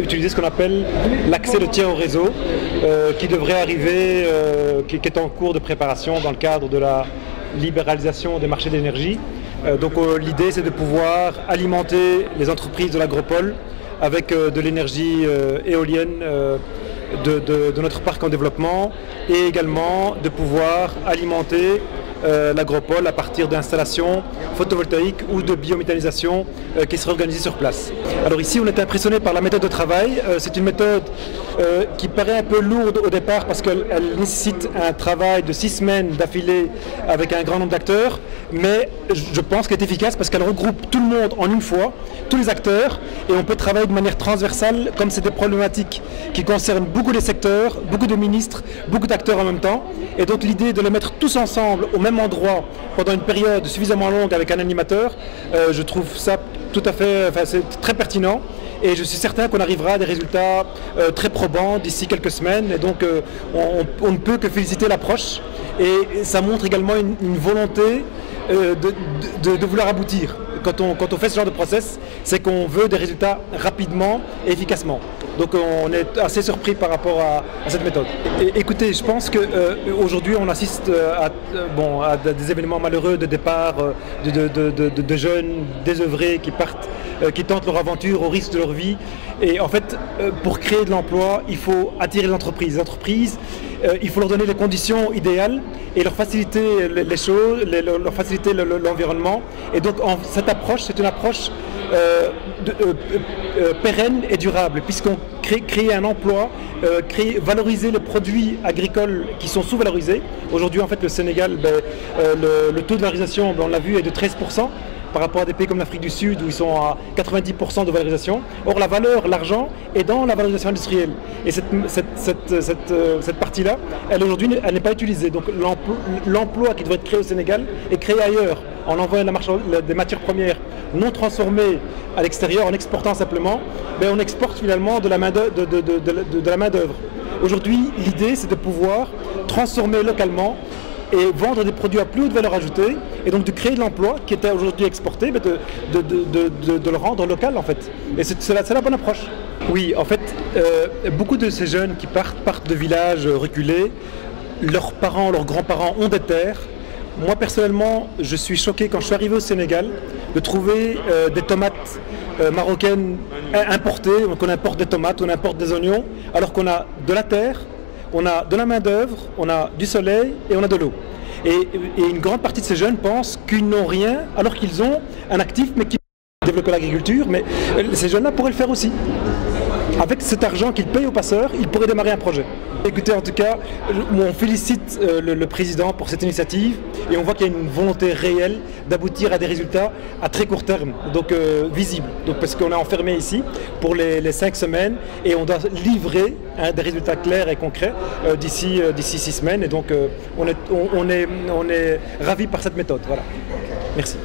utilisé ce qu'on appelle l'accès de tiers au réseau, qui devrait arriver, qui est en cours de préparation dans le cadre de la libéralisation des marchés d'énergie. Donc l'idée, c'est de pouvoir alimenter les entreprises de l'agropole avec de l'énergie éolienne de notre parc en développement, et également de pouvoir alimenter l'agropole à partir d'installations photovoltaïques ou de biométhanisation qui seraient organisées sur place. Alors ici, on était impressionné par la méthode de travail. C'est une méthode qui paraît un peu lourde au départ parce qu'elle nécessite un travail de 6 semaines d'affilée avec un grand nombre d'acteurs, mais je pense qu'elle est efficace parce qu'elle regroupe tout le monde en une fois, tous les acteurs, et on peut travailler de manière transversale comme c'est des problématiques qui concernent beaucoup de secteurs, beaucoup de ministres, beaucoup d'acteurs en même temps. Et donc l'idée de les mettre tous ensemble au même endroit pendant une période suffisamment longue avec un animateur, je trouve ça tout à fait, c'est très pertinent. Et je suis certain qu'on arrivera à des résultats très probants d'ici quelques semaines. Et donc on ne peut que féliciter l'approche. Et ça montre également une volonté de vouloir aboutir. Quand on fait ce genre de process, c'est qu'on veut des résultats rapidement et efficacement. Donc on est assez surpris par rapport à cette méthode. Et, écoutez, je pense qu'aujourd'hui on assiste à des événements malheureux de départ de jeunes désœuvrés qui partent, qui tentent leur aventure au risque de leur vie. Et en fait, pour créer de l'emploi, il faut attirer les entreprises. Les entreprises, il faut leur donner les conditions idéales et leur faciliter les choses, leur faciliter l'environnement. Et donc cette approche, c'est une approche pérenne et durable, puisqu'on crée un emploi, valoriser les produits agricoles qui sont sous-valorisés. Aujourd'hui, en fait, le Sénégal, le taux de valorisation, on l'a vu, est de 13%. Par rapport à des pays comme l'Afrique du Sud où ils sont à 90% de valorisation. Or la valeur, l'argent est dans la valorisation industrielle. Et cette partie-là, elle aujourd'hui, elle n'est pas utilisée. Donc l'emploi qui devrait être créé au Sénégal est créé ailleurs, en envoyant des matières premières non transformées à l'extérieur, en exportant simplement. Mais on exporte finalement de la main-d'œuvre. Aujourd'hui, l'idée, c'est de pouvoir transformer localement et vendre des produits à plus haute valeur ajoutée, et donc de créer de l'emploi qui était aujourd'hui exporté, mais de le rendre local en fait. Et c'est la bonne approche. Oui, en fait, beaucoup de ces jeunes qui partent de villages reculés, leurs parents, leurs grands-parents ont des terres. Moi personnellement, je suis choqué quand je suis arrivé au Sénégal de trouver des tomates marocaines importées, donc on importe des tomates, on importe des oignons, alors qu'on a de la terre, on a de la main-d'œuvre, on a du soleil et on a de l'eau. Et une grande partie de ces jeunes pensent qu'ils n'ont rien alors qu'ils ont un actif, mais qui développent l'agriculture. Mais ces jeunes-là pourraient le faire aussi. Avec cet argent qu'ils payent aux passeurs, ils pourraient démarrer un projet. Écoutez, en tout cas, on félicite le président pour cette initiative et on voit qu'il y a une volonté réelle d'aboutir à des résultats à très court terme, donc visibles. Donc, parce qu'on est enfermé ici pour les 5 semaines et on doit livrer des résultats clairs et concrets d'ici 6 semaines. Et donc on est ravis par cette méthode. Voilà. Merci.